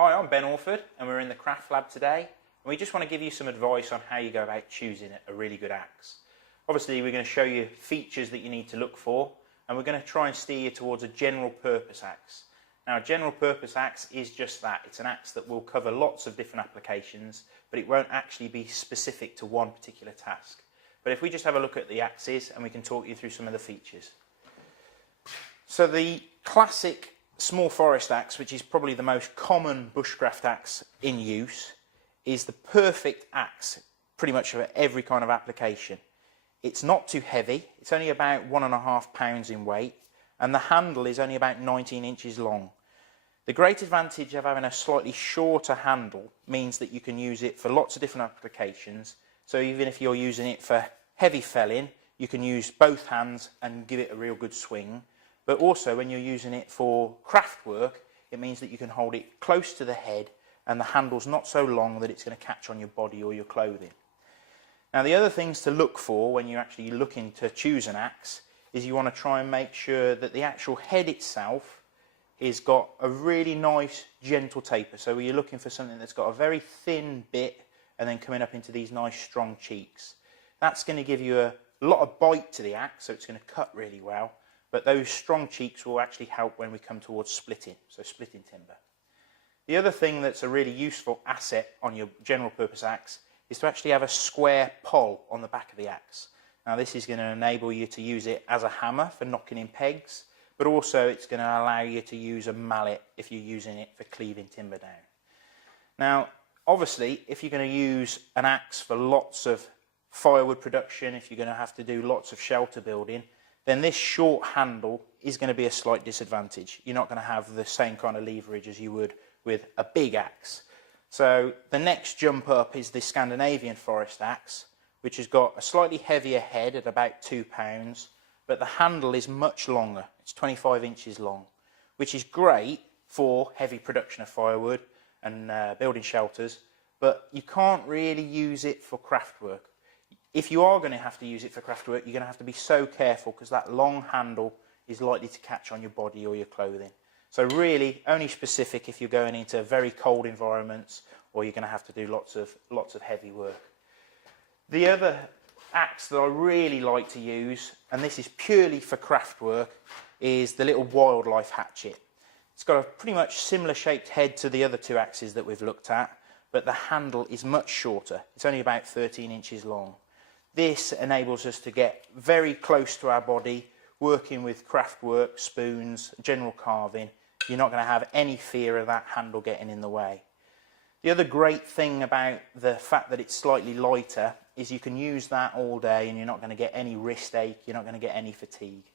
Hi, I'm Ben Orford and we're in the craft lab today, and we just want to give you some advice on how you go about choosing a really good axe. Obviously we're going to show you features that you need to look for, and we're going to try and steer you towards a general purpose axe. Now a general purpose axe is just that. It's an axe that will cover lots of different applications, but it won't actually be specific to one particular task. But if we just have a look at the axes, and we can talk you through some of the features. So the classic small forest axe, which is probably the most common bushcraft axe in use, is the perfect axe pretty much for every kind of application. It's not too heavy, it's only about 1.5 pounds in weight, and the handle is only about 19 inches long. The great advantage of having a slightly shorter handle means that you can use it for lots of different applications. So even if you're using it for heavy felling, you can use both hands and give it a real good swing. But also when you're using it for craft work, it means that you can hold it close to the head and the handle's not so long that it's going to catch on your body or your clothing. Now the other things to look for when you're actually looking to choose an axe is you want to try and make sure that the actual head itself has got a really nice gentle taper. So you're looking for something that's got a very thin bit and then coming up into these nice strong cheeks. That's going to give you a lot of bite to the axe, so it's going to cut really well. But those strong cheeks will actually help when we come towards splitting, so splitting timber. The other thing that's a really useful asset on your general purpose axe is to actually have a square pole on the back of the axe. Now this is going to enable you to use it as a hammer for knocking in pegs, but also it's going to allow you to use a mallet if you're using it for cleaving timber down. Now obviously if you're going to use an axe for lots of firewood production, if you're going to have to do lots of shelter building, then this short handle is going to be a slight disadvantage. You're not going to have the same kind of leverage as you would with a big axe. So the next jump up is the Scandinavian forest axe, which has got a slightly heavier head at about 2 pounds, but the handle is much longer. It's 25 inches long, which is great for heavy production of firewood and building shelters, but you can't really use it for craft work. If you are going to have to use it for craft work, you're going to have to be so careful because that long handle is likely to catch on your body or your clothing. So really only specific if you're going into very cold environments or you're going to have to do lots of heavy work. The other axe that I really like to use, and this is purely for craft work, is the little wildlife hatchet. It's got a pretty much similar shaped head to the other two axes that we've looked at, but the handle is much shorter. It's only about 13 inches long. This enables us to get very close to our body, working with craft work, spoons, general carving. You're not going to have any fear of that handle getting in the way. The other great thing about the fact that it's slightly lighter is you can use that all day and you're not going to get any wrist ache, you're not going to get any fatigue.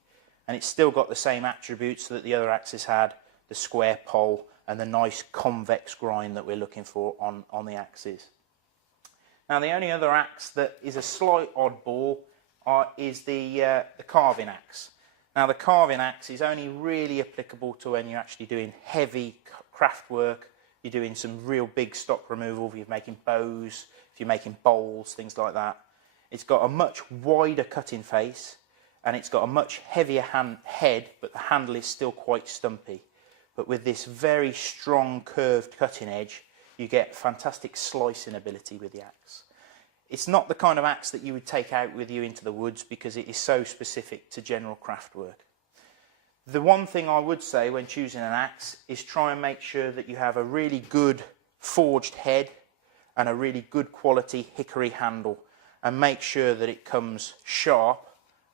And it's still got the same attributes that the other axes had, the square pole and the nice convex grind that we're looking for on the axes. Now the only other axe that is a slight oddball is the carving axe. Now the carving axe is only really applicable to when you're actually doing heavy craft work, you're doing some real big stock removal, if you're making bows, if you're making bowls, things like that. It's got a much wider cutting face and it's got a much heavier head, but the handle is still quite stumpy. But with this very strong curved cutting edge, you get fantastic slicing ability with the axe. It's not the kind of axe that you would take out with you into the woods because it is so specific to general craft work. The one thing I would say when choosing an axe is try and make sure that you have a really good forged head and a really good quality hickory handle, and make sure that it comes sharp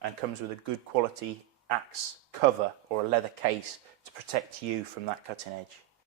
and comes with a good quality axe cover or a leather case to protect you from that cutting edge.